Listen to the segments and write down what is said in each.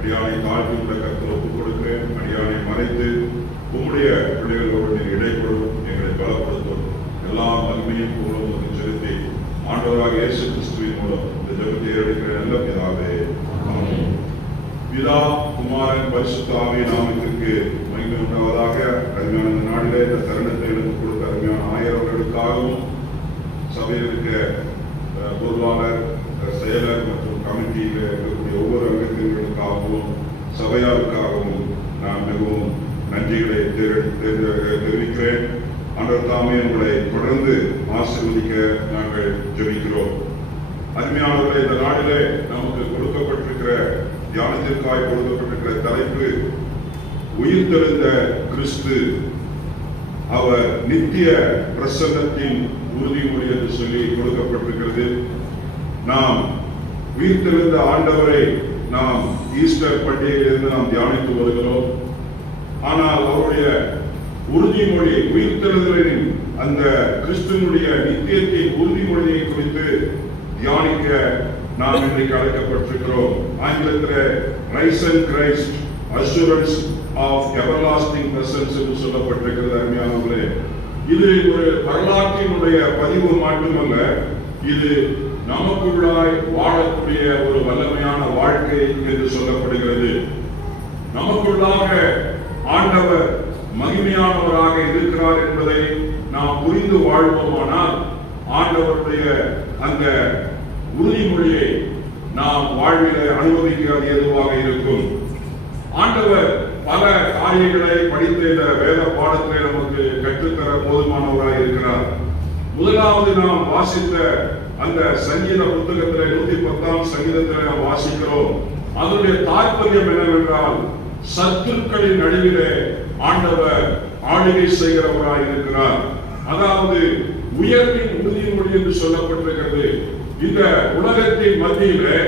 அடியானை தாழ்த்தி உள்ள கருத்தில் ஒப்புக் கொடுக்கிறேன். அடியானை மறைத்து உம்முடைய பிள்ளைகளோடு நீர் இடைப்படும், எங்களை பலப்படுத்தும். எல்லா மகிமையும் புகழும் செலுத்தி ஆண்டவராக இயேசு கிறிஸ்துவின் மூலம் இந்த ஜெபத்தை ஏறெடுக்கிற நல்ல பிதாவே, ஆமென். பிதா, குமாரன், பரிசுத்த ஆவியின் நாமத்திற்கு மகிமை உண்டாவதாக. அருமையான இந்த நாளிலே இந்த தருணத்தை எனக்கு கொடுத்த அருமையான ஆயரவர்களுக்காகவும், சபையில் இருக்க பொருளாளர், செயலர் மற்றும் கமிட்டியில் இருக்கக்கூடிய ஒவ்வொரு அங்கத்தினர்களுக்காகவும் சபையாருக்காகவும் நான் மிகவும் நன்றிகளை தெரிவிக்கிறேன். ஆண்டவர் தாமே உங்களை தொடர்ந்து ஆசீர்வதிக்க நாங்கள் ஜெபிக்கிறோம். அருமையானவர்களே, இந்த நாளிலே நமக்கு கொடுக்கப்பட்டிருக்கிற தியானத்திற்காய் கொடுக்கப்பட்டிருக்கிற தலைப்பு உயிர்த்தெழுந்த கிறிஸ்து, அவர் நித்திய பிரசன்னத்தின் உறுதிமொழி என்று சொல்லி கொடுக்கப்பட்டிருக்கிறது. நாம் உயிர்த்தெழுந்த ஆண்டவரை நாம் ஈஸ்டர் பண்டிகையிலிருந்து நாம் தியானித்து வருகிறோம். ஆனால் அவருடைய உறுதிமொழி, உயிர்த்தெழுதலின் அந்த கிறிஸ்துவனுடைய நித்தியத்தின் உறுதிமொழியை குறித்து தியானிக்க நாம் இன்றைக்கு அழைக்கப்பட்டிருக்கிறோம். ஆங்கிலத்தில் risen Christ assurance of everlasting presence என்று சொல்லப்பட்டிருக்கிறது. அருமையானவர்களே, இது ஒரு வரலாற்றினுடைய பதிவு மட்டுமல்ல, இது நமக்குள்ளாய் வாழக்கூடிய ஒரு வல்லமையான வாழ்க்கை என்று சொல்லப்படுகிறது. நமக்குள்ளாக ஆண்டவர் மகிமையானவராக இருக்கிறார் என்பதை நாம் புரிந்து வாழ்வோமானால் ஆண்டவருடைய அந்த உறுதிமொழியை நாம் வாழ்விலே அனுபவிக்க எதுவாக இருக்கும். ஆண்டவர் பல காரியங்களை படித்த இந்த வேத பாடத்திலே நமக்கு கற்றுத்தர போதுமானவராக இருக்கிறார். முதலாவது நாம் வாசித்த அந்த சங்கீத புத்தகத்தில் 110ஆம் சங்கீதத்தில் நாம் வாசிக்கிறோம். அதனுடைய தாற்பயம் என்னவென்றால், சத்துருக்களின் நடுவிலே ஆண்டவர் ஆளுகை செய்கிறவராய் இருக்கிறார். அதாவது உயர்வின் உறுதிமொழி என்று சொல்லப்பட்டிருக்கிறது. இந்த உலகத்தின் மத்தியிலே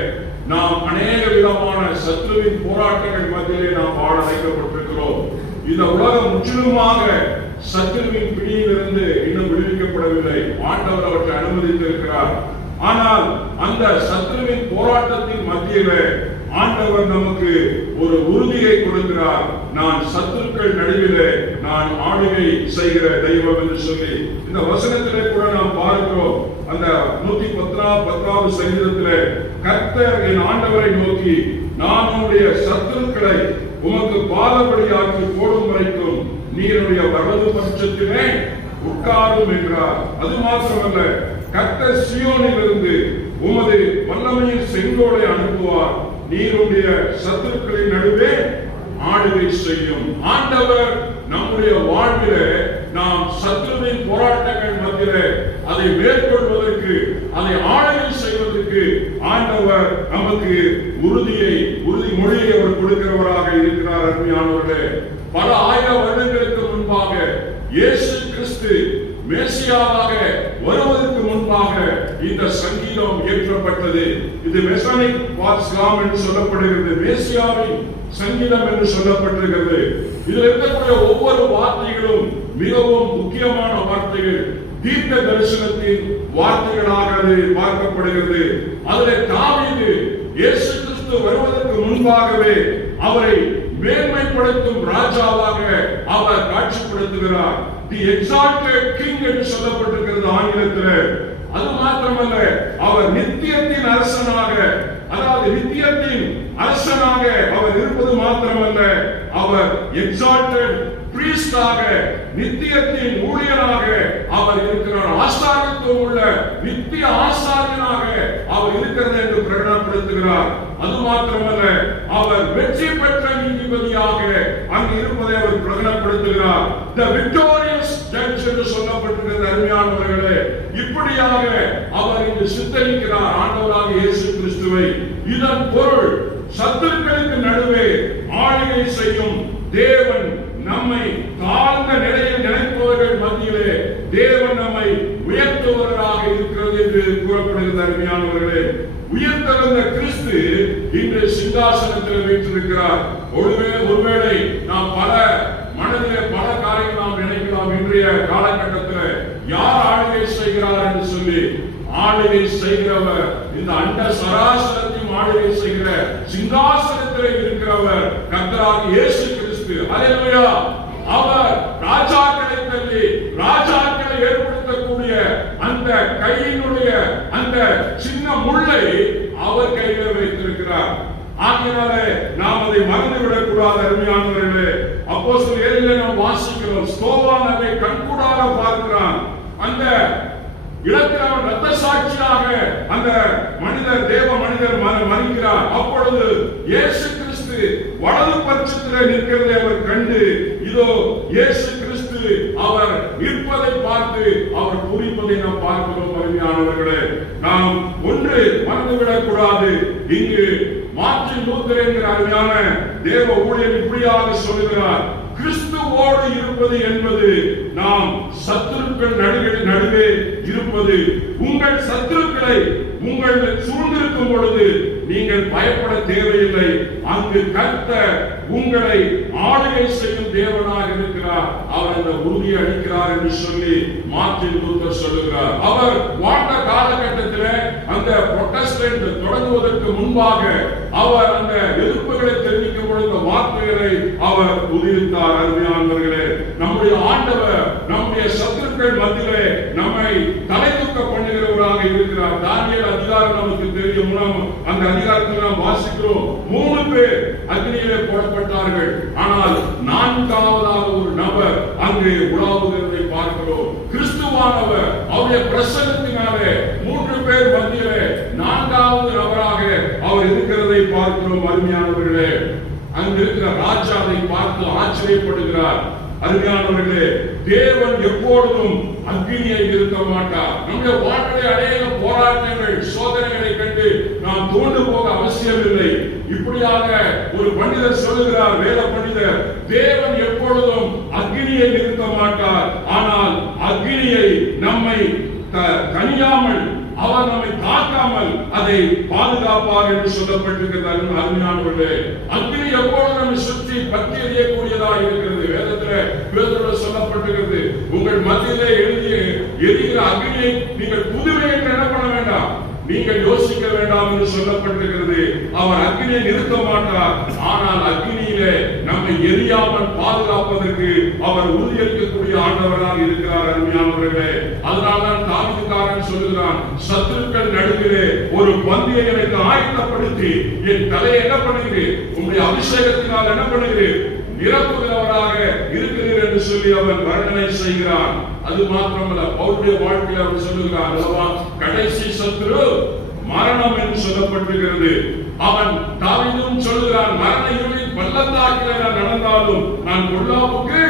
நாம் அநேக விதமான சத்துருவின் போராட்டங்கள் மத்தியிலே நாம் வாழ வைக்கப்பட்டிருக்கிறோம். இந்த உலகம் முற்றிலுமாக சத்துருவின் பிடியிலிருந்து இன்னும் விடுவிக்கப்படவில்லை. ஆண்டவர் அவற்றை அனுமதித்திருக்கிறார். ஆனால் அந்த சத்துருவின் போராட்டத்தின் மத்தியிலே ஆண்டவர் நமக்கு ஒரு உறுதியை கொடுக்கிறார். நான் சத்துருக்கள் நடுவிலே நான் ஆளுகை செய்கிற தெய்வம் என்று சொல்லி இந்த வசனத்திலே கூட நாம் பார்க்கிறோம். அந்த 110ஆவது சங்கீதத்திலே கர்த்தர் என் ஆண்டவரை நோக்கி, நான் உன்னுடைய சத்துருக்களை உமக்கு பாதபடியாக்கி போடும் வரைக்கும் நீருடைய வலது பட்சத்திலே உட்காரும் என்றார். அது மாத்திரமல்ல, கர்த்தர் சீயோனிலிருந்து உமது வல்லமையின் செங்கோலை அனுப்புவார், நீருடைய சத்துருக்களின் நடுவே ஆளுகை செய்யும். ஆண்டவர் நம்முடைய வாழ்விலே நாம் சத்துருவின் போராட்டங்கள் மத்தியிலே அதை மேற்கொள்வதற்கு, அதை ஆளுகை செய்வதற்கு ஆண்டவர் நமக்கு உறுதிமொழியை அவர் கொடுக்கிறவராக இருக்கிறார். அருமையானவர்களே, பல ஆயிரம் வருடங்களுக்கு முன்பாக இயேசு கிறிஸ்து மேசியாவாக வருவதற்கு முன்பாக இந்த சங்கீதம் இயற்றப்பட்டது. இது மெசானிக் வாட்ஸ்லாம் என்று சொல்லப்படுகிறது, மேசியாவின் சங்கீதம் என்று சொல்லப்பட்டிருக்கிறது. இதில் இருக்கக்கூடிய ஒவ்வொரு வார்த்தைகளும் மிகவும் முக்கியமான வார்த்தைகள், தீர்க்க தரிசனத்தின் வார்த்தைகளாக அது பார்க்கப்படுகிறது. அதில் தாவீது இயேசு கிறிஸ்து வருவதற்கு முன்பாகவே அவரை மேன்மைப்படுத்தும் ராஜாவாக அவர் காட்சிப்படுத்துகிறார். தி எக்ஸால்டட் கிங் என்று சொல்லப்பட்டிருக்கிறது ஆங்கிலத்தில். அது மாத்திரமல்ல, அவர் நித்தியத்தின் அரசனாக, அதாவது நித்தியத்தின் அரசனாக அவர் இருப்பது மாத்திரமல்ல, அவர் எக்ஸால்டட் பிரீஸ்டாக, நித்தியத்தின் ஊழியராக அவர் இருக்கிறார். ஆசாரியத்துவம் உள்ள நித்திய ஆசாரியனாக அவர் இருக்கிறது என்று பிரகடனப்படுத்துகிறார். அது மாத்திரமல்ல, அவர் வெற்றி பெற்ற நீதிபதியாக அங்கு இருப்பதை அவர் பிரகடனப்படுத்துகிறார். The victorious judge என்று சொல்லப்பட்டிருக்கிறது. அருமையானவர்களே, இப்படியாக அவர் இங்கு சித்தரிக்கிறார் ஆண்டவராக இயேசு கிறிஸ்துவை. இதன் பொருள், சத்துருக்களுக்கு நடுவே ஆளுகை செய்யும் தேவன் நம்மை தாழ்ந்த நிலையில் நினைப்பவர்கள் மத்தியிலே தேவன் நம்மை உயர்த்துவராக இருக்கிறது என்று கூறப்படுகிறது. அருமையானவர்களே, உயர்த்தெழுந்த கிறிஸ்து இன்று சிங்காசனத்தில் வீற்றிருக்கிறார். ஒருவேளை நாம் மனதிலே பல காரியங்கள் நாம் நினைக்கலாம். இன்றைய காலகட்டத்தில் யார் ஆளுகை செய்கிறார் என்று சொல்லி, ஆளுகை செய்கிறவர், இந்த அண்ட சராசரத்தையும் ஆளுகை செய்கிற சிங்காசனத்தில் சிங்காசனத்தில் இருக்கிறவர் கர்த்தராகிய இயேசு கிறிஸ்து. அல்லேலூயா. அவர் ராஜாக்களை தள்ளி ராஜாக்களை ஏற்படுத்தக்கூடிய அந்த கையினுடைய அந்த சின்ன முள்ளை அவர் கையில் வைத்திருக்கிறார். ஆகையினாலே நாம் அதை மறந்துவிடக் கூடாது. அருமையானவர்களே, அப்போஸ்தலர் 7 நாம் வாசிக்கிறோம், ஸ்தோவான் அதை கண்கூடாக பார்க்கிறான். அந்த இலக்கிறவன் இரத்த சாட்சியாக அந்த மனிதர் தேவ மனிதர் மறிக்கிறார். அப்பொழுது இயேசு கிறிஸ்து வலது பட்சத்தில் நிற்கிறதை அவர் கண்டு, இதோ இயேசு கிறிஸ்து அவர் நிற்பதை பார்த்து அவர் குறிப்பதை நாம் பார்க்கிறோம். அருமையானவர்களே, நாம் ஒன்று மறந்துவிடக் கூடாது. இங்கு மார்ட்டின் லூத்தர் என்கிற அருமையான தேவ ஊழியர் இப்படியாக சொல்லுகிறார், கிறிஸ்துவோடு இருப்பது என்பது நாம் சத்துருக்கள் நடுவே இருப்பது. உங்கள் சத்துருக்களை உங்கள் சூழ்ந்திருக்கும் பொழுது நீங்கள் பயப்பட தேவையில்லை. அங்கு கர்த்தர் உங்களை ஆளுகை செய்யும் தேவனாக இருக்கிறார். அவர் அந்த உறுதியை அளிக்கிறார் என்று சொல்லி மார்ட்டின் லூத்தர் சொல்லுகிறார். அவர் வாழ்ந்த காலகட்டத்தில் அந்த புரொட்டஸ்டன்ட் தொடங்குவதற்கு முன்பாக அவர் அந்த எதிர்ப்புகளை தெரிவிக்கும் பொழுது வார்த்தைகளை அவர் உதிரித்தார். அருமையானவர்களே, நம்முடைய ஆண்டவர் நம்முடைய சத்துருக்கள் மத்தியிலே நம்மை தலை தூக்க பண்ணுகிறவராக இருக்கிறார். தானியேல் அதிகாரம் நமக்கு தெரியும். அந்த அதிகாரத்தில் நாம் வாசிக்கிறோம், 3 பேர் அக்னியிலே போடப்பட்டார்கள். ஆனால் 4வதாக ஒரு நபர் அங்கே உலாவுகிறதை பார்க்கிறோம். கிறிஸ்துவானவர் அவருடைய பிரசன்னத்தினாலே 3 பேர் மத்தியிலே 4வது நபராக அவர் இருக்கிறதை பார்க்கிறோம். அருமையானவர்களே, அங்கு இருக்கிற ராஜாவை பார்த்து ஆச்சரியப்படுகிறார். அருமையானவர்களே, தேவன் எப்பொழுதும் அக்னியை நிறுத்த மாட்டார். நம்முடைய வாழ்க்கையை அநேக போராட்டங்கள் சோதனைகளை கண்டு நாம் தோண்டு போக அவசியமில்லை. இப்படியாக ஒரு பண்டிதர் சொல்லுகிறார், வேத பண்டிதர், தேவன் எப்பொழுதும் அக்னியை நிறுத்த மாட்டார். ஆனால் அக்னியை நம்மை கனியாமல், அவர் நம்மை தாக்காமல் அதை பாதுகாப்பார் என்று சொல்லப்பட்டிருக்கிறது. அருமையானவர்களே, அக்னி எப்பொழுது நம்மை சுற்றி பற்றி எரியக்கூடியதாக இருக்கிறது. வேதத்தில் சொல்லப்பட்டிருக்கிறது, உங்கள் மத்தியிலே எரிகிற அக்னியை நீங்கள் புதுமை என்று என்ன பண்ண வேண்டாம், நீங்கள் யோசிக்க வேண்டாம் என்று சொல்லப்பட்டிருக்கிறது. அவர் அக்னியை நிறுத்த மாட்டார். ஆனால் அக்னியிலே நம்மை எரியாமல் பாதுகாப்பதற்கு அவர் உறுதியளிக்கக்கூடிய ஆண்டவராக இருக்கிறார். அருமையானவர்களே, அதனால்தான் தாவீதுக்காரன் சொல்லுகிறான், சத்துருக்கள் நடுவிலே ஒரு பந்தியை எனக்கு ஆயத்தப்படுத்தி என் தலையை என்ன பண்ணுகிறேன், உங்களுடைய அபிஷேகத்தினால் என்ன பண்ணுகிறேன், நிரப்புகிறவராக இருக்கிறீர் என்று சொல்லி அவன் வர்ணனை செய்கிறான். அது மாத்திரமல்ல, பவுலுடைய வாழ்க்கையில் அவர் சொல்லுகிறார் அல்லவா, கடைசி சத்துரு மரணம் என்று சொல்லப்பட்டிருக்கிறது. அவன் தாவீதும் சொல்லுகிறான், மரண இருளின் பள்ளத்தாக்கிலே நான் நடந்தாலும் நான் பொல்லாப்புக்கு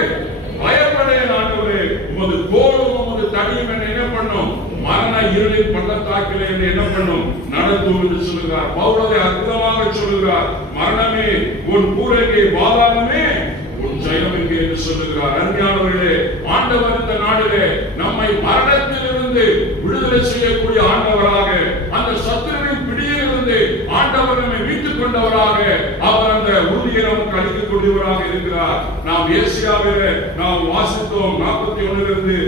பயப்படேன். ஆண்டவரே, உமது கோலும் உமது தடியும் என்ன பண்ணும், மரண இருளின் பள்ளத்தாக்கிலே என்ன பண்ணும், நடத்தும் என்று சொல்லுகிறார். பவுலதை அற்புதமாக சொல்லுகிறார், மரணமே உன் கூரையே, பாதாளமே உன் ஜெயம் எங்கே என்று சொல்லுகிறார். அருமையானவர்களே, ஆண்டவர் இந்த நாளிலே நம்மை மரணத்திலிருந்து விடுதலை செய்யக்கூடிய ஆண்டவராக, அந்த சத்துருவின் பிடியிலிருந்து ஆண்டவர் நம்மை மீட்டுக் கொண்டவராக, அவர் அந்த உறுதியை நமக்கு அளித்துக் கொண்டவராக இருக்கிறார். நாம் ஏசியாவிலே நாம் வாசித்தோம், 41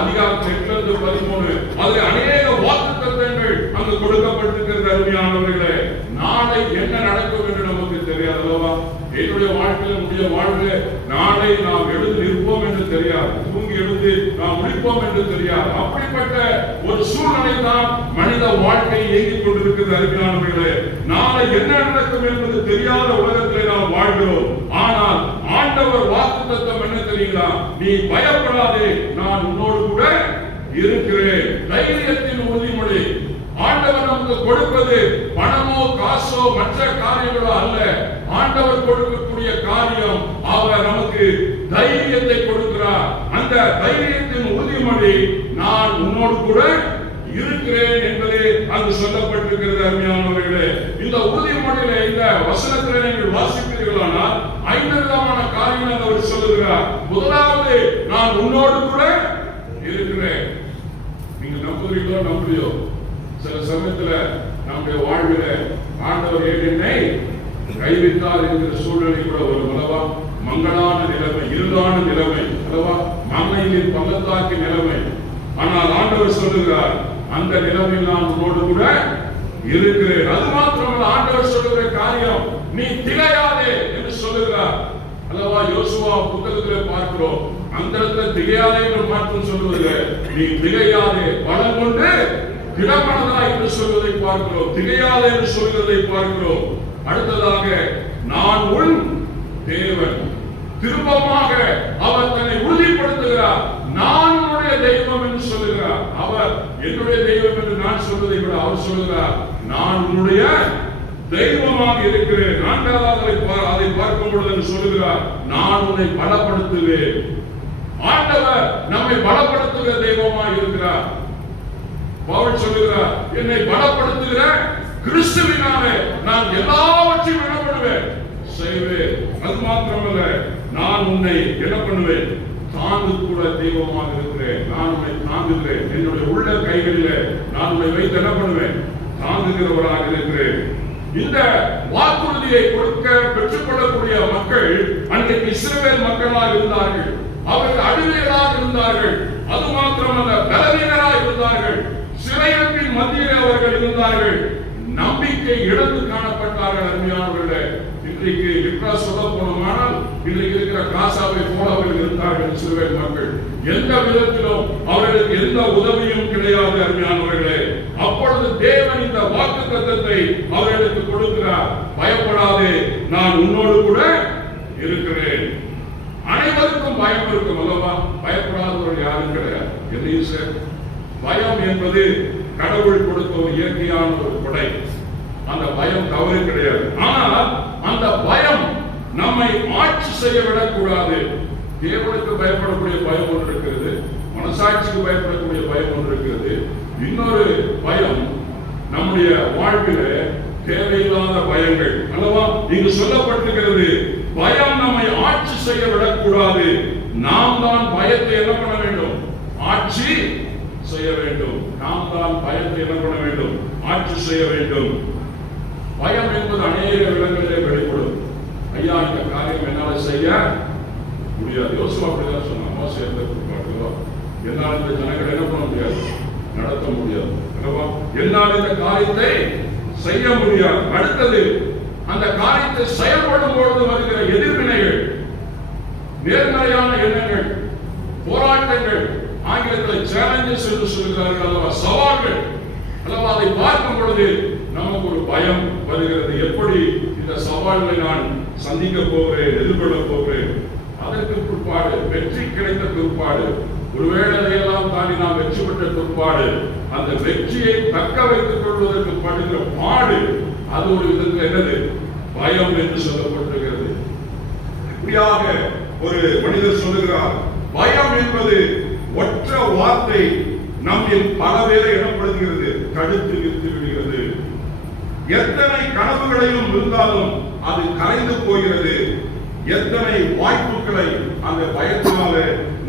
அதிகாரம் 8-13 அதில் அநேக வாக்குத்தத்தங்கள் அங்கு கொடுக்கப்பட்டிருக்கிறது. அருமையானவர்களே, நாளை என்ன நடக்கும் என்று நமக்கு தெரியாது அல்லவா. என்னுடைய வாழ்க்கையில், நம்முடைய வாழ்வில் நாளை நாம் எழுந்து நிற்போம் என்று தெரியாது, தூங்கி எழுந்து நாம் முடிப்போம் என்று தெரியாது. அப்படிப்பட்ட ஒரு சூழ்நிலை தான் மனித வாழ்க்கை இயங்கிக் கொண்டிருக்கிறது. அருமையானவர்களே, நாளை என்ன நடக்கும் என்பது தெரியாத உலகத்திலே நாம் வாழ்கிறோம். ஆனால் ஆண்டவர் வாக்குத்தத்தம் என்ன தெரியுங்களா, நீ பயப்படாதே, நான் உன்னோடு கூட இருக்கிறேன். தைரியத்தின் உறுதிமொழி. ஆண்டவர் நமக்கு கொடுப்பது பணமோ காசோ மற்ற காரியங்களோ அல்ல. ஆண்டவர் கொடுக்கக்கூடிய காரியம், அவர் நமக்கு தைரியத்தை கொடுக்கிறார். அந்த தைரியத்தின் உறுதிமொழி, நான் உன்னோடு கூட இருக்கிறேன் என்பதே அங்கு சொல்லப்பட்டிருக்கிறது. அருமையானவர்களே, இந்த உறுதிமொழியில, இந்த வசனத்திலே நீங்கள் வாசிப்பீர்களானால் 5 விதமான காரியங்கள் அவர் சொல்லுகிறார். முதலாவது, நான் உன்னோடு கூட இருக்கிறேன். நீங்க நம்புறீங்களோ நம்புறியோ, சில சமயத்துல நம்முடைய வாழ்வில ஆண்டவர் என்னை கைவிட்டார் என்கிற சூழ்நிலை கூட ஒரு அளவா, மங்களான நிலைமை, இருளான நிலைமை அல்லவா, மண்ணையின் பள்ளத்தாக்கு நிலைமை. ஆனால் ஆண்டவர் சொல்லுகிறார், அந்த நிலைமையில் நான் உன்னோடு கூட இருக்கிறேன். அது மாத்திரமல்ல, ஆண்டவர் சொல்லுகிற காரியம், நீ திகையாதே என்று சொல்லுகிறார் அல்லவா. யோசுவா புத்தகத்திலே பார்க்கிறோம், அந்த இடத்துல திகையாதே என்று மாற்றம் சொல்வதில்லை, நீ திகையாதே பலம் கொண்டு திடமனதா என்று சொல்வதை பார்க்கிறோம், திகையாதே என்று சொல்கிறதை பார்க்கிறோம். அடுத்ததாக நான் உன் தேவன், திரும்பமாக அவர் தன்னை உறுதிப்படுத்துகிறார், நான் உன்னுடைய தெய்வம் என்று சொல்லுகிறார். அவர் என்னுடைய தெய்வம் என்று நான் சொல்வதை விட அவர் சொல்லுகிறார், நான் உன்னுடைய தெய்வமாக இருக்கிறேன். நான்காவது அதை பார்க்கும் பொழுது சொல்லுகிறார், நான் உன்னை பலப்படுத்துவேன். ஆண்டவர் நம்மை பலப்படுத்துகிற தெய்வமாக இருக்கிறார். பவுல் சொல்லுகிறார், என்னை பலப்படுத்துகிற கிறிஸ்துவினாலே நான் எல்லாவற்றையும் என்ன பண்ணுவேன், செய்வேன். அது மாத்திரமல்ல, நான் உன்னை என்ன பண்ணுவேன், தாங்கு கூட தெய்வமாக இருக்கிறேன். நான் உன்னை தாங்குகிறேன், என்னுடைய உள்ள கைகளிலே நான் உன்னை வைத்து என்ன பண்ணுவேன், தாங்குகிறவராக இருக்கிறேன். இந்த வாக்குறுதியை கொடுக்க பெற்றுக்கொள்ளக்கூடிய மக்கள் அன்றைக்கு இஸ்ரவேல் மக்களாக இருந்தார்கள். அவர்கள் அடிமைகளாக இருந்தார்கள். அது மாத்திரமல்ல, பலவீனராக இருந்தார்கள். சிறையின் மத்தியிலே அவர்கள் இருந்தார்கள். நம்பிக்கை இழந்து காணப்பட்டார்கள். அருமையானவர்களே, இன்றைக்கு சொல்ல போனோமானால் இன்றைக்கு இருக்கிற காசாவை போல அவர்கள் இருந்தார்கள். இஸ்ரவேல் மக்கள் எந்த விதத்திலும் அவர்களுக்கு எந்த உதவியும் கிடையாது. அருமையானவர்களே, அப்பொழுது தேவன் இந்த வாக்குத்தத்தத்தை அவர்களுக்கு கொடுக்கிறார், பயப்படாதே, நான் உன்னோடு கூட இருக்கிறேன். அனைவருக்கும் பயம் இருக்கும் அல்லவா, பயப்படாதவர்கள் யாரும் கிடையாது. எதையும் சார், பயம் என்பது கடவுள் கொடுத்த ஒரு இயற்கையான ஒரு கொடை. அந்த பயம் தவறு கிடையாது. ஆனால் அந்த பயம் நம்மை ஆட்சி செய்ய விடக்கூடாது. தேவனுக்கு பயப்படக்கூடிய பயம் ஒன்று இருக்கிறது, மனசாட்சிக்கு பயப்படக்கூடிய பயம் ஒன்று இருக்கிறது. இன்னொரு பயம் நம்முடைய வாழ்வில தேவையில்லாத பயங்கள் அல்லவா. இங்கு சொல்லப்பட்டிருக்கிறது, பயம் நம்மை ஆட்சி செய்ய விடக்கூடாது. நாம் தான் பயத்தை என்ன பண்ண வேண்டும், ஆட்சி செய்ய வேண்டும். நாம் தான் பயத்தை என்ன பண்ண வேண்டும், ஆட்சி செய்ய வேண்டும். பயம் என்பது அநேக இடங்களிலே வெளிப்படும். ஐயா, இந்த காரியம் என்னால் செய்ய முடியாது. யோசுவா அப்படிதான் சொன்னான். மோசே என்னால் இந்த ஜனங்களை என்ன பண்ண முடியாது, நடத்த முடியாது. என்னால் இந்த காரியத்தை செய்ய முடியாது. அடுத்தது, அந்த காரியத்தை செயல்படும் பொழுது வருகிற எதிர்வினைகள், நேர்மறையான எண்ணங்கள், போராட்டங்கள், ஆங்கிலத்தில் சேலஞ்சஸ் என்று சொல்கிறார்கள் அல்லவா, சவால்கள் அல்லவா. அதை பார்க்கும் பொழுது நமக்கு ஒரு பயம் வருகிறது. எப்படி இந்த சவால்களை நான் சந்திக்க போகிறேன், எதிர்கொள்ள போகிறேன். அதற்கு பிற்பாடு, வெற்றி கிடைத்த பிற்பாடு, ஒருவேளை அதையெல்லாம் தாண்டி நாம் வெற்றி பெற்ற பிற்பாடு, அந்த வெற்றியை தக்க வைத்துக் கொள்வதற்கு படுகிற பாடு, அது ஒரு விதத்தில் என்னது, பயம் என்று சொல்லப்பட்டிருக்கிறது. இப்படியாக ஒரு மனிதர் சொல்லுகிறார், பயம் என்பது ஒற்ற வார்த்தை நம்மில் பல பேரை இடப்படுகிறது, தடுத்து நிறுத்தி விடுகிறது. எத்தனை கனவுகளையும் இருந்தாலும் அது கரைந்து போகிறது. எத்தனை வாய்ப்புகளை அந்த பயத்தினால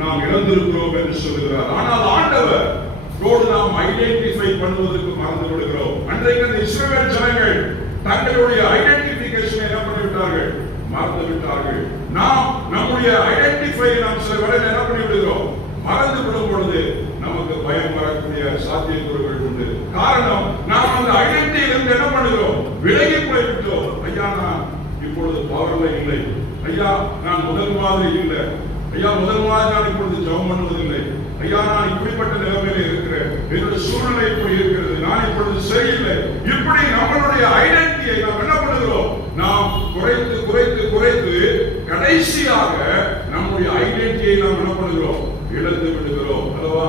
நாம் இழந்திருக்கிறோம் என்று சொல்லுகிறார். ஆனால் ஆண்டவர் நாம் ஐடென்டிஃபை பண்ணுவதற்கு மறந்து விடுகிறோம். அன்றைக்கு அந்த இஸ்ரவேல் ஜனங்கள் தங்களுடைய ஐடென்டிபிகேஷனை என்ன பண்ணிவிட்டார்கள், மறந்து விட்டார்கள். நாம் நம்முடைய ஐடென்டிஃபை நாம் சில வேளையில் என்ன பண்ணி விடுகிறோம், மறந்து விடும் பொழுது நமக்கு பயம் வரக்கூடிய சாத்தியக்கூறுகள் உண்டு. காரணம், நாம் அந்த ஐடென்டிட்டியிலிருந்து என்ன பண்ணுகிறோம், விலகி போய்விட்டோம். ஐயா, நான் இப்பொழுது பவர்ல இல்லை. ஐயா, நான் முதல் மாதிரி இல்லை. ஐயா, முதல் மாதிரி நான் இப்பொழுது ஜெபம் பண்ணுவதில்லை. ஐயா, நான் இப்படிப்பட்ட நிலைமையில இருக்கிறேன், என்னுடைய சூழ்நிலை இப்படி இருக்கிறது, நான் இப்பொழுது சரியில்லை. இப்படி நம்மளுடைய ஐடென்டிட்டியை நாம் என்ன பண்ணுகிறோம், நாம் குறைத்து குறைத்து குறைத்து கடைசியாக நம்முடைய ஐடென்டிட்டியை நாம் என்ன பண்ணுகிறோம், இழந்து விடுகிறோம் அல்லவா.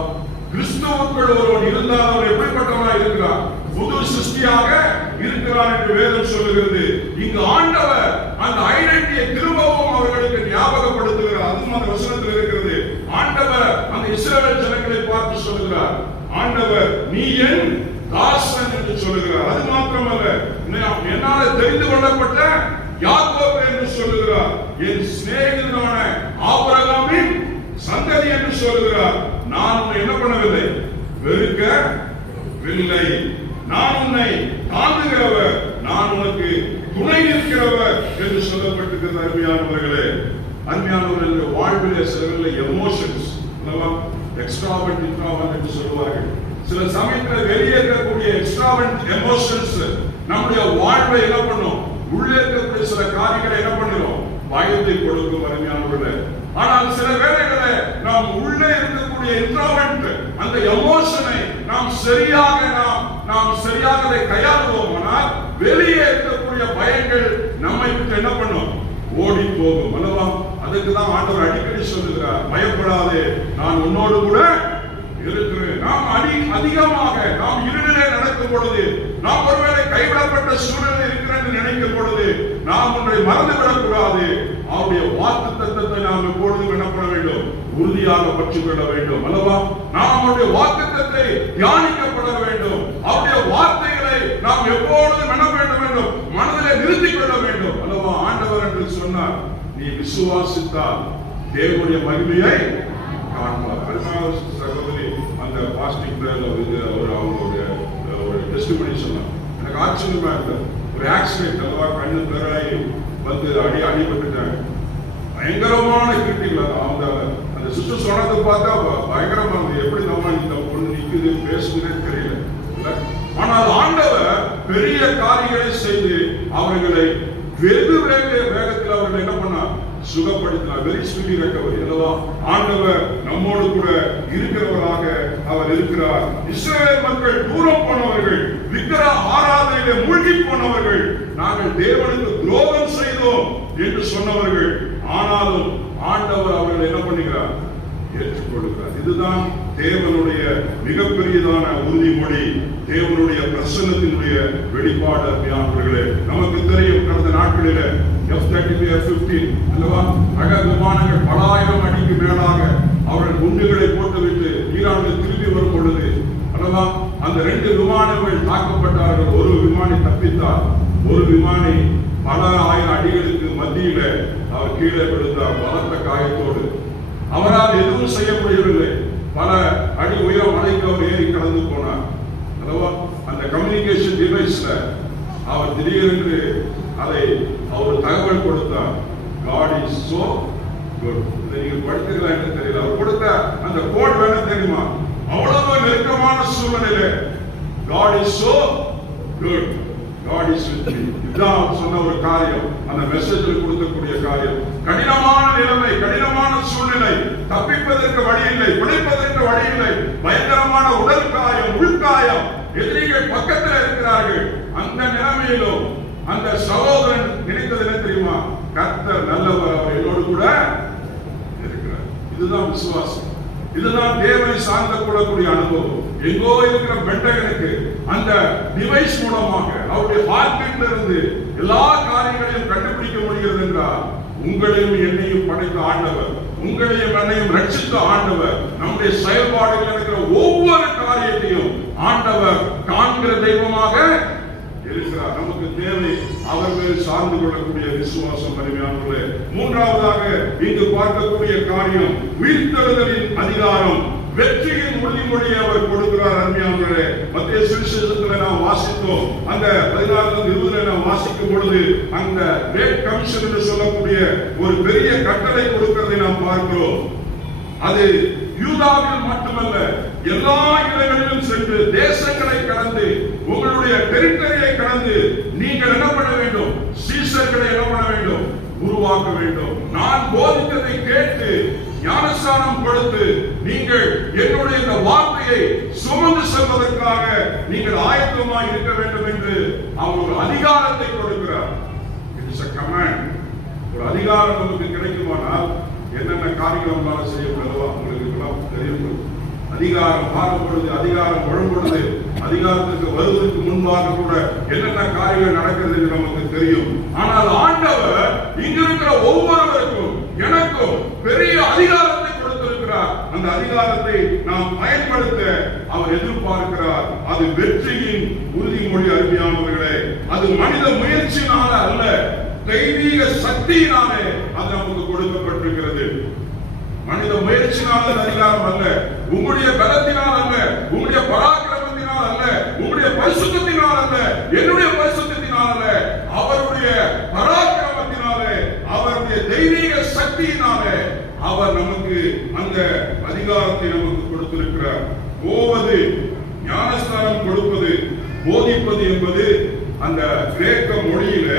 கிறிஸ்துவுக்குள் ஒருவன் இருந்தால் அவர் எப்படிப்பட்டவனாக இருக்கிறார், புது சிருஷ்டியாக இருக்கிறார் என்று வேதம் சொல்லுகிறது. இங்கு ஆண்டவர் அந்த ஐடென்டிட்டியை திரும்பவும் அவர்களுக்கு ஞாபகப்படுத்துகிறார். அதுவும் அந்த வசனத்தில் இருக்கிறது. ஆண்டவர் அந்த இஸ்ரவேல் ஜனங்களை பார்த்து சொல்லுகிறார், ஆண்டவர் நீ என் தாசன் என்று சொல்லுகிறார். அது மாத்திரமல்ல, என்னால் தெரிந்து கொள்ளப்பட்ட யாக்கோபு என்று சொல்லுகிறார். என் சிநேகிதனான ஆபிரகாமின் சந்ததி என்று சொல்லுகிறார். நான் உன்னை என்ன பண்ணவில்லை, வெறுக்கவில்லை. நான் உன்னை தாங்குகிறவர், நான் உனக்கு துணை நிற்கிறவர் என்று சொல்லப்பட்டிருக்கிறது. அருமையானவர்களே, அருமையானவர்கள் வாழ்விலே சிலவில்லை எமோஷன்ஸ் எக்ஸ்ட்ராவென்ட் இன்ட்ராவென்ட் என்று சொல்லுவார்கள். சில சமயத்தில் வெளியே இருக்கக்கூடிய எக்ஸ்ட்ராவென்ட் எமோஷன்ஸ் நம்முடைய வாழ்வை என்ன பண்ணும், உள்ளே இருக்கக்கூடிய சில காரியங்களை என்ன பண்ணுறோம்? பயத்தை கொடுக்கும் அருமையானவர்களே. ஆனால் சில வேளைகளை நாம் உள்ளே இருக்கக்கூடிய இன்ட்ரோவர்ட் அந்த எமோஷனை நாம் சரியாக கையாளுவோமானால் வெளியே இருக்கக்கூடிய பயங்கள் நம்மை விட்டு என்ன பண்ணும்? ஓடி போகும் அல்லவா? அதுக்கு தான் ஆண்டவர் அடிக்கடி சொல்லுகிறார், பயப்படாதே, நான் உன்னோடு கூட இருக்கிறேன். நாம் அதிகமாக நாம் இருளிலே நடக்கும் பொழுது, நாம் ஒருவேளை கைவிடப்பட்ட சூழலில் இருக்கிறேன் நினைக்கும் பொழுது நாம் ஒன்றை மறந்துவிடக் கூடாது. அவருடைய வாக்கு தத்தத்தை நாம் எப்பொழுதும் என்ன பண்ண வேண்டும்? உறுதியாக பற்றிக் கொள்ள வேண்டும் அல்லவா? நாம் அவருடைய வாக்கு தத்தத்தை தியானிக்கப்பட வேண்டும். அவருடைய வார்த்தைகளை நாம் எப்பொழுதும் என்ன வேண்டும்? மனதிலே நிறுத்திக் கொள்ள வேண்டும் அல்லவா? ஆண்டவர் என்று சொன்னார், நீ விசுவாசித்தால் தேவனுடைய மகிமையை காண்பார். சகோதரி அந்த பாஸ்டிங் ஒரு டெஸ்டிமனி சொன்னார். எனக்கு ஆச்சரியமா இருந்தது. ஒரு ஆக்சிடென்ட் அல்லவா, கண்ணு பிறராய் வந்து அடிபட்டுட்டாங்க. பயங்கரமான கிரிட்டிக்கல். அந்த சிஸ்டர் சொன்னதை பார்த்தா பயங்கரமா இருந்தது. எப்படி நம்ம இந்த பொண்ணு நிக்குது பேசுதுன்னு தெரியல. ஆனால் ஆண்டவர் பெரிய காரியங்களை செய்து அவர்களை வெகு வேகத்தில் அவர்கள் என்ன பண்ணார்? சுகப்படுத்தினார். வெரி ஸ்பீடி ரெக்கவரி அல்லவா? ஆண்டவர் நம்மோடு கூட இருக்கிறவராக அவர் இருக்கிறார். இஸ்ரவேல் மக்கள் தூரம் போனவர்கள், விக்கிரக ஆராதனையிலே மூழ்கி போனவர்கள், நாங்கள் தேவனுக்கு துரோகம் செய்தோம் என்று சொன்னவர்கள். ஆனாலும் ஆண்டவர் அவர்கள் என்ன பண்ணுகிறார்? ஏற்றுக்கொள்கிறார். இதுதான் தேவனுடைய மிகப்பெரியதான உறுதிமொழி, தேவனுடைய பிரசன்னத்தினுடைய வெளிப்பாடு. அருமையானவர்களே, நமக்கு தெரியும் கடந்த நாட்களில் F-35 F-15 அல்லவா, ரக விமானங்கள் பல ஆயிரம் அடிக்கு மேலாக அவர்கள் குண்டுகளை போட்டுவிட்டு ஈரானுக்கு திரும்பி வரும் பொழுது அல்லவா, அந்த 2 விமானங்கள் தாக்கப்பட்டார்கள். ஒரு விமானி தப்பித்தார். ஒரு விமானி பல ஆயிரம் அடிகளுக்கு மத்தியில அவர் கீழே விழுந்தார் பலத்த காயத்தோடு. அவரால் எதுவும் செய்ய முடியவில்லை. பல அடி உயர மலைக்கு அவர் ஏறி கடந்து போனார் அல்லவா. அந்த கம்யூனிகேஷன் டிவைஸ்ல அவர் திடீரென்று அதை அவர் தகவல் கொடுத்தார். God is so good. நீங்க படித்தீங்களா என்று தெரியல. அவர் கொடுத்த அந்த கோட் வேணா தெரியுமா? அவ்வளவு நெருக்கமான சூழ்நிலையில God is so good. God is with me. இதுதான் சொன்ன ஒரு காரியம். அந்த மெசேஜில் கொடுக்கக்கூடிய காரியம். கடினமான நிலைமை, கடினமான சூழ்நிலை, தப்பிப்பதற்கு வழி இல்லை, பிழைப்பதற்கு வழி இல்லை, பயங்கரமான உடல் காயம், உள்காயம், எதிரிகள் பக்கத்தில் இருக்கிறார்கள். அந்த நிலைமையிலும் அந்த சகோதரன் நினைத்தது என்ன தெரியுமா? கர்த்தர் நல்லவர், அவர் என்னோடு கூட இருக்கிறார். இதுதான் விசுவாசம். இதுதான் தேவனை சார்ந்த கூடக்கூடிய அனுபவம். எங்கோ இருக்கிற பெண்டகனுக்கு அந்த டிவைஸ் மூலமாக அவருடைய ஹார்ட்பீட்ல இருந்து எல்லா காரியங்களையும் கண்டுபிடிக்க முடிகிறது என்றால், உங்களையும் என்னையும் படைத்த ஆண்டவர், உங்களையும் என்னையும் ரட்சித்த ஆண்டவர், நம்முடைய செயல்பாடுகள் இருக்கிற ஒவ்வொரு காரியத்தையும் ஆண்டவர் காண்கிற தெய்வமாக இருக்கிறார். நமக்கு தேவை அவர் மேல் சார்ந்து கொள்ளக்கூடிய விசுவாசம். அருமையானவர்களே, மூன்றாவதாக இங்கு பார்க்கக்கூடிய காரியம் உயிர்த்தெழுதலின் அதிகாரம், வெற்றியின் உறுதிமொழியை அவர் கொடுக்கிறார். அருமையானவர்களே, மத்திய சுவிசேஷத்தில் நாம் வாசித்தோம். அந்த 16-20 நாம் வாசிக்கும் பொழுது அந்த கிரேட் கமிஷன் என்று சொல்லக்கூடிய ஒரு பெரிய கட்டளை கொடுக்கிறதை நாம் பார்க்கிறோம். அது யூதாவில் மட்டுமல்ல, எல்லா இடங்களிலும் சென்று தேசங்களை கடந்து உங்களுடைய டெரிட்டரியை கடந்து நீங்கள் என்ன பண்ண வேண்டும்? சீஷர்களை என்ன பண்ண வேண்டும்? உருவாக்க வேண்டும். நான் போதித்ததை கேட்டு ஞானஸ்நானம் கொடுத்து நீங்கள் என்னுடைய இந்த வார்த்தையை சுமந்து செல்வதற்காக நீங்கள் ஆயத்தமாய் இருக்க வேண்டும் என்று அவர் ஒரு அதிகாரத்தை கொடுக்கிறார். It is a command. ஒரு அதிகாரம் நமக்கு கிடைக்குமானால் என்னென்ன காரியங்கள் நம்மளால செய்ய முடியலவோ உங்களுக்கு எல்லாம் தெரியும். அதிகாரம் மாறும் பொழுது, அதிகாரம் வரும் பொழுது, அதிகாரத்துக்கு வருவதற்கு முன்பாக கூட என்னென்ன காரியங்கள் நடக்கிறது என்று நமக்கு தெரியும். ஆனால் ஆண்டவர் இங்க இருக்கிற ஒவ்வொருவருக்கும் எனக்கும் பெரிய அதிகாரத்தை கொடுத்திருக்கிறார். அந்த அதிகாரத்தை நாம் பயன்படுத்த அவர் எதிர்பார்க்கிறார். அது வெற்றியின் உறுதிமொழி. அருமையானவர்களே, அது மனித முயற்சியினால அல்ல, தெய்வீக சக்தியினாலே அது நமக்கு கொடுக்கப்பட்டிருக்கிறது. மனித முயற்சியினால அதிகாரம் அல்ல, உங்களுடைய பலத்தினால் அல்ல, உங்களுடைய பராக்கிரமத்தினால் அல்ல, உங்களுடைய பரிசுத்தத்தினால் அல்ல, என்னுடைய பரிசுத்தத்தினால் அல்ல, அவருடைய பராக்கிரமத்தினாலே, அவருடைய தெய்வீக சக்தியினாலே அவர் நமக்கு அந்த அதிகாரத்தை நமக்கு கொடுத்திருக்கிறார். போவது, ஞானஸ்நானம் கொடுப்பது, போதிப்பது என்பது அந்த கிரேக்க மொழியில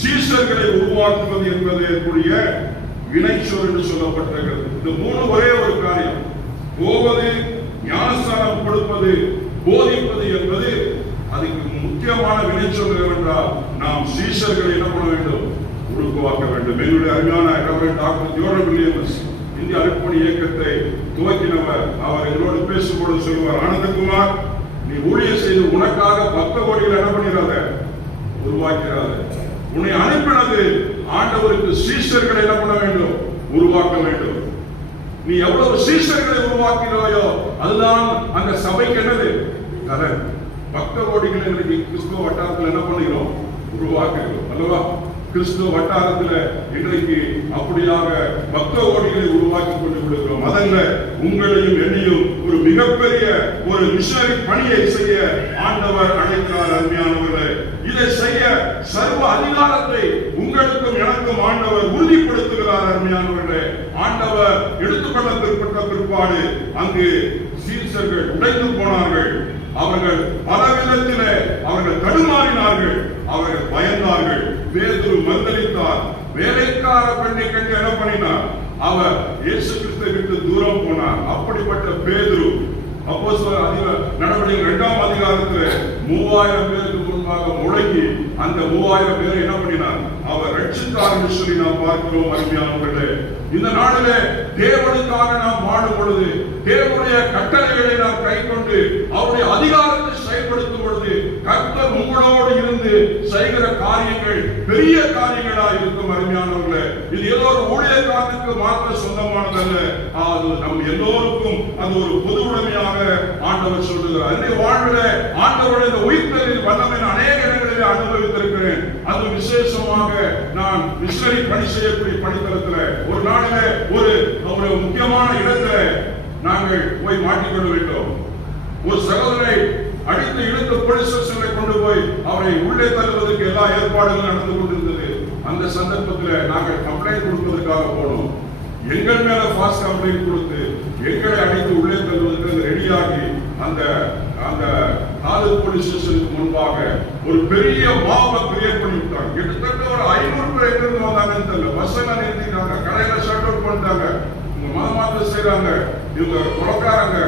சீஷர்களை உருவாக்குவது என்பது கூடிய வினைச்சொல் என்று சொல்லப்பட்டிருக்கிறது. இந்த மூணு ஒரே ஒரு காரியம். போவது, ஞானஸ்தானம் கொடுப்பது, போதிப்பது என்பது அதுக்கு முக்கியமான வினைச்சொல் என்னவென்றால் நாம் சீஷர்களை என்ன பண்ண வேண்டும்? உருவாக்க வேண்டும். என்னுடைய அருமையான ரெவரண்ட் டாக்டர் ஜோர்டன் வில்லியம்ஸ் இந்திய அருட்பணி இயக்கத்தை துவக்கினவர். அவர் எங்களோடு பேசும்போது சொல்லுவார், ஆனந்தகுமார், நீ ஊழியர் செய்து உனக்காக 10 கோடிகள் என்ன பண்ணிடாத, உருவாக்கிறாத. உன்னை அனுப்பினது ஆண்டவருக்கு சீஷர்களை என்ன பண்ண வேண்டும்? உருவாக்க வேண்டும். நீ எவ்வளவு சீஷர்களை உருவாக்கினாயோ அதுதான் அந்த சபைக்கு என்னது? கலன். 10 கோடிகள் இன்றைக்கு கிறிஸ்துவ வட்டாரத்தில் என்ன பண்ணுகிறோம்? உருவாக்குகிறோம் அல்லவா? கிறிஸ்துவ வட்டாரத்தில் இன்றைக்கு அப்படியாக 10 கோடிகளை உருவாக்கி கொண்டு விடுகிறோம். அதல்ல, உங்களையும் என்னையும் ஒரு மிகப்பெரிய ஒரு மிஷனரி பணியை செய்ய ஆண்டவர் அழைக்கிறார். அருமையானவர்களே, இதை செய்ய சர்வ அதிகாரத்தை உங்களுக்கும் எனக்கும் ஆண்டவர் உறுதிப்படுத்துகிறார். அருமையானவர்களே, ஆண்டவர் எடுத்துக்கொள்ளப்பட்ட பிற்பாடு அங்கு சீஷர்கள் உடைந்து போனார்கள். அவர்கள் பல விதத்திலே அவர்கள் தடுமாறினார்கள், அவர்கள் பயந்தார்கள். பேதுரு மறுதலித்தார். வேலைக்கார பெண்ணை கண்டு என்ன பண்ணினார்? அவர் இயேசு கிறிஸ்துவை விட்டு தூரம் போனார். அப்படிப்பட்ட பேதுரு அப்போஸ்தலர் நடவடிக்கைகள் 2ஆம் அதிகாரத்தில் 3000 பேருக்கு முன்பாக முழங்கி அந்த 3000 பேரை என்ன பண்ணினார்? அவர் ரட்சித்தார் என்று சொல்லி நாம் பார்க்கிறோம். அருமையானவர்களே, இந்த நாளிலே தேவனுக்காக நாம் வாழும் பொழுது, தேவனுடைய கட்டளைகளை நாம் கைக்கொண்டு அவருடைய அதிகாரத்தை செயல்படுத்தும் பொழுது, கர்த்தர் உங்களோடு இருந்து செய்கிற காரியங்கள் பெரிய காரியங்களாக இருக்கும். அருமையானவர்களே, இது ஏதோ ஒரு ஊழியக்காரனுக்கு மாத்திர சொந்தமானதல்ல, அது நம் எல்லோருக்கும் அது ஒரு பொது உடைமையாக ஆண்டவர் சொல்லுகிறார். என்னுடைய வாழ்வில் ஆண்டவருடைய இந்த உயிர்த்தலின் வல்லமை அநேக இடங்களிலே அனுபவித்திருக்கிறேன். அது விசேஷமாக நான் மிஷனரி பணி செய்யக்கூடிய பணித்தளத்தில் ஒரு நாளிலே ஒரு முக்கியமான இடத்துல நாங்கள் போய் மாட்டிக்கொள்ள வேண்டும். ஒரு சகோதரை அடித்து இழுத்து போலீஸ் ஸ்டேஷனில் கொண்டு போய் அவரை உள்ளே தள்ளுவதற்கு எல்லா ஏற்பாடுகளும் நடந்து கொண்டிருந்தது. அந்த சந்தர்ப்பத்தில் நாங்கள் கம்ப்ளைண்ட் கொடுப்பதற்காக போனோம். எங்கள் மேல ஃபாஸ்ட் கம்ப்ளைண்ட் கொடுத்து எங்களை அடித்து உள்ளே தள்ளுவதற்கு ரெடியாகி அந்த அந்த தாலூக் போலீஸ் ஸ்டேஷனுக்கு முன்பாக ஒரு பெரிய மாவை கிரியேட் பண்ணி விட்டாங்க. கிட்டத்தட்ட ஒரு 500 பேர் எங்கிருந்து வந்தாங்கன்னு தெரியல. பஸ்ஸெல்லாம் நிறுத்திட்டாங்க, கடையில ஷட் அவுட் பண்ணிட்டாங்க. இவங்க மதமாற்றம் செய்யறாங்க, இவங்க கொலைக்காரங்க,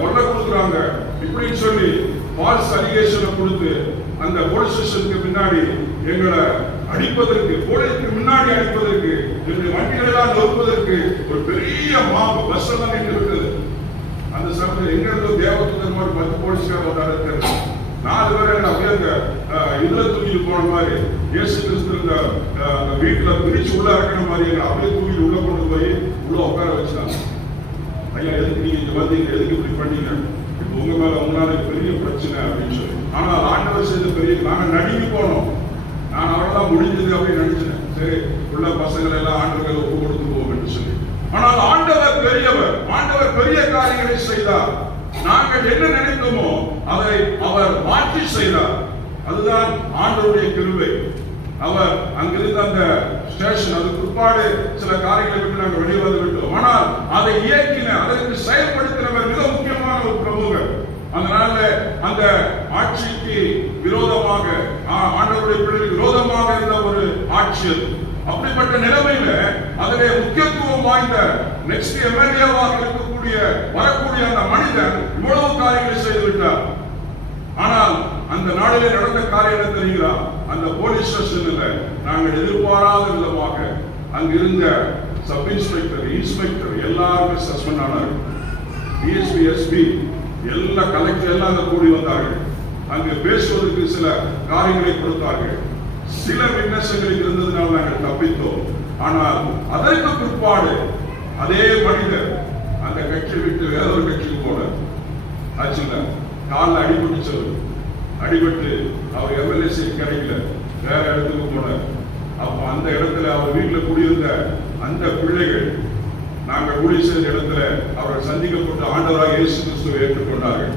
கொள்ளை கொடுக்குறாங்க இப்படின்னு சொல்லி ஃபால்ஸ் அலிகேஷனை கொடுத்து அந்த போலீஸ் ஸ்டேஷனுக்கு பின்னாடி எங்களை அடிப்பதற்கு, போலீஸ்க்கு முன்னாடி அடிப்பதற்கு, எங்களுடைய வண்டிகள் எல்லாம் நொறுப்பதற்கு ஒரு பெரிய மாவு பஸ் எல்லாம் நின்று விட்டது. அந்த சமயத்தில் எங்க இருந்து தேவதூதர் மாதிரி 10 போலீஸ்கார வந்தாரு. 4 பேர் அப்படியே அந்த இதுல தூக்கிட்டு போன மாதிரி இயேசு கிறிஸ்து அந்த வீட்டுல பிரிச்சு உள்ள இறக்கிற மாதிரி அப்படியே தூக்கிட்டு உள்ள கொண்டு போய் உள்ள உட்கார வச்சுட்டாங்க. ஐயா, எதுக்கு நீங்க இங்க வந்தீங்க, எதுக்கு இப்படி பண்ணீங்க, இப்ப உங்க மேல உங்களால பெரிய பிரச்சனை அப்படின்னு சொல்லி. ஆனால் ஆண்டவர் செய்த பெரிய, நாங்க நடுங்கி போனோம். நான் அவ்வளவுதான் முடிஞ்சது அப்படின்னு நினைச்சேன். சரி, உள்ள பசங்களை எல்லாம் ஆண்டவர்கள் ஒப்பு கொடுத்து போவோம் என்று சொல்லி. ஆனால் ஆண்டவர் பெரியவர், ஆண்டவர் பெரிய காரியங்களை செய்தார். நாங்கள் என்ன நினைத்தோமோ அதை அவர் மாற்றி செய்தார். அதுதான் ஆண்டவருடைய கிருபை. அவர் அங்கிருந்து அந்த ஸ்டேஷன், அதுக்கு பிற்பாடு சில காரியங்களை விட்டு நாங்கள் வெளியே வந்து விட்டோம். ஆனால் அதை இயக்கின, அதற்கு செயல்படுத்தினவர் மிக முக்கியமான ஒரு பிரமுகர். அதனால அந்த ஆட்சிக்கு விரோதமாக, ஆண்டவருடைய பிள்ளைகளுக்கு விரோதமாக இருந்த ஒரு ஆட்சி. அப்படிப்பட்ட நிலைமையில அதிலே முக்கியத்துவம் வாய்ந்த நெக்ஸ்ட் எம்எல்ஏவாக இருக்கக்கூடிய வரக்கூடிய அந்த மனிதன் இவ்வளவு காரியங்களை செய்து விட்டார். ஆனால் அந்த நாளிலே நடந்த காரியம் என்ன தெரியுங்களா? அந்த போலீஸ் ஸ்டேஷன்ல நாங்கள் எதிர்பாராத விதமாக அங்கிருந்த சப் இன்ஸ்பெக்டர், இன்ஸ்பெக்டர் எல்லாருமே சஸ்பெண்ட் ஆனார்கள். டிஎஸ்பி, எஸ்பி எல்லா கலெக்டர் எல்லாம் அங்க கூடி வந்தார்கள். அங்கு பேசுவதற்கு சில காரியங்களை கொடுத்தார்கள். சில விண்ணப்பங்கள் இருந்ததுனால் நாங்கள் தப்பித்தோம். ஆனால் அதற்கு பிற்பாடு அதே மனிதர் அந்த கட்சி விட்டு வேற ஒரு கட்சிக்கு போனார். ஆச்சுங்களா? காலில் அடிபட்டு அவர் எம்எல்ஏ சீட் கிடைக்கல, வேற இடத்துக்கு போனார். அப்ப அந்த இடத்துல அவர் வீட்டில் குடியிருந்த அந்த பிள்ளைகள் நாங்கள் ஊழிய செய்த இடத்துல அவர்கள் சந்திக்கப்பட்டு ஆண்டவராக இயேசு கிறிஸ்துவை ஏற்றுக்கொண்டார்கள்.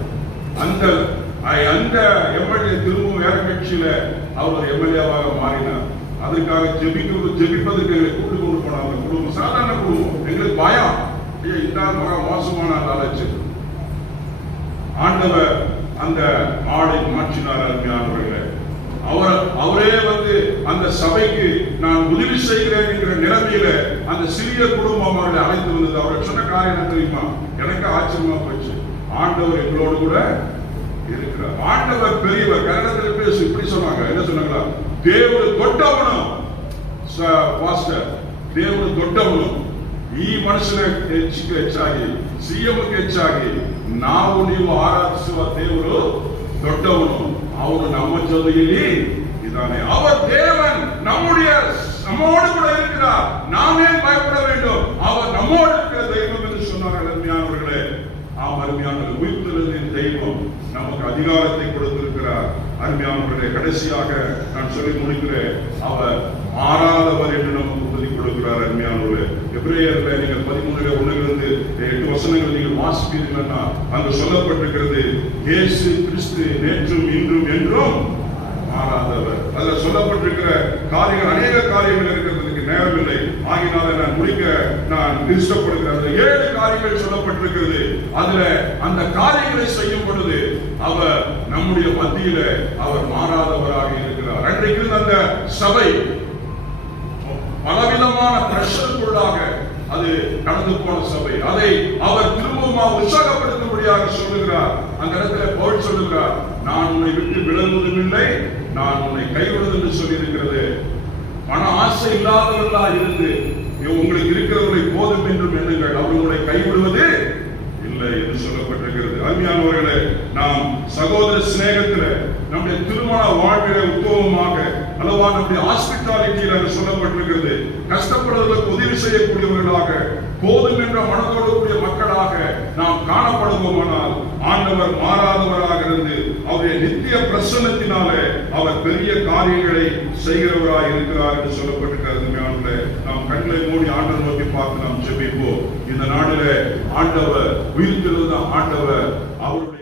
அந்த எம்எல்ஏ திரும்பவும் வேற கட்சியில அவர் எம்எல்ஏவாக மாறினார். அதற்காக ஜெபிப்பதற்கு எங்களை கூட்டு கொண்டு போனார். அந்த குடும்பம் சாதாரண குடும்பம். எங்களுக்கு பயம், இந்த மகா மோசமான ஆளாச்சு. ஆண்டவர் அந்த ஆளை மாற்றினார். அருமையானவர்களே, அவரே வந்து அந்த சபைக்கு நான் உதவி செய்கிறேன் என்கிற நிலைமையில அந்த சிறிய குடும்பம் அவர்களை அழைத்து வந்தது. அவர் சொன்ன காரியம் என்ன தெரியுமா? எனக்கு ஆச்சரியமா போச்சு. ஆண்டவர் எங்களோடு கூட இருக்கிறார். ஆண்டவர் பெரியவர். கன்னடத்தில் பேசு இப்படி சொன்னாங்க. என்ன சொன்னாங்களா? தேவரு தொட்டவனும் பாஸ்டர், ದೇವರು ದೊಡ್ಡವನು. ಈ ಮನುಷ್ಯನ ಹೆಚ್ಚಾಗಿ ಸಿಎಂಗೆ ಹೆಚ್ಚಾಗಿ ನಾವು ನೀವು ಆರಾಧಿಸುವ ದೇವರು ದೊಡ್ಡವನು. ಅವನು ನಮ್ಮ ಜೊತೆಯಲ್ಲಿ ಇದ್ದಾನೆ. அவர் தேவன் நம்மோடு கூட இருக்கிறார். நாமே பயப்பட வேண்டும். அவர் நம்மோடு இருக்கிற தெய்வம் என்று சொன்னார்கள். அருமையானவர்களே, அருமையானவர்கள், உயிர்த்தெழுதலின் தெய்வம் நமக்கு அதிகாரத்தை கொடுத்திருக்கிறார். அருமையானவர்களே, கடைசியாக நான் சொல்லி முடிக்கிறேன். அவர் மாறாதவர் என்று நமக்கு உறுதி கொடுக்கிறார். அருமையானவர்களே, எபிரேயர்ல நீங்கள் 13:1 8 வசனங்கள் நீங்கள் வாசிப்பீர்கள்னா அங்கு சொல்லப்பட்டிருக்கிறது, இயேசு கிறிஸ்து நேற்றும் இன்றும் என்றும் மாறாதவர். அதுல சொல்லப்பட்டிருக்கிற காரியங்கள் அநேக காரியங்கள் இருக்கிறதுக்கு நேரமில்லை. ஆகினால நான் முடிக்க நான் இஷ்டப்படுகிறேன். அதுல 7 காரியங்கள் சொல்லப்பட்டிருக்கிறது. அதுல அந்த காரியங்களை செய்யும் பொழுது அவர் நம்முடைய மத்தியில அவர் மாறாதவராக இருக்கிறார். அன்றைக்கு அந்த சபை பலவிதமான பிரஷருக்குள்ளாக அது கடந்து போன சபை. அதை அவர் திரும்பவும் உற்சாகப்படுத்தும்படியாக சொல்லுகிறார். அந்த இடத்துல பவுல் சொல்லுகிறார், நான் உன்னை விட்டு விலகுவதும் இல்லை, நான் உன்னை கைவிடுவது என்று சொல்லி இருக்கிறது. மன ஆசை இல்லாதவர்களா இருந்து உங்களுக்கு இருக்கிறவர்களை போதும் என்றும் எண்ணுங்கள், அவர்களை கைவிடுவது இல்லை என்று சொல்லப்பட்டிருக்கிறது. அருமையானவர்களே, நாம் சகோதர சிநேகத்தில் நம்முடைய திருமண வாழ்க்கையை உத்தமமாக அல்லவா நம்முடைய ஹாஸ்பிட்டாலிட்டியில் சொல்லப்பட்டிருக்கிறது. கஷ்டப்படுவதற்கு உதவி செய்யக்கூடியவர்களாக போதும் என்ற மனதோடு கூடிய மக்களாக நாம் காணப்படுவோமானால் ஆண்டவர் மாறாதவராக இருந்து அவருடைய நித்திய பிரசன்னத்தினாலே அவர் பெரிய காரியங்களை செய்கிறவராக இருக்கிறார் என்று சொல்லப்பட்டிருக்கிறது. நாம் கண்களை மூடி ஆண்டவர் நோக்கி பார்த்து நாம் ஜெபிப்போம். இந்த நாளிலே ஆண்டவர் உயிர்த்தெழுந்த ஆண்டவர் அவருடைய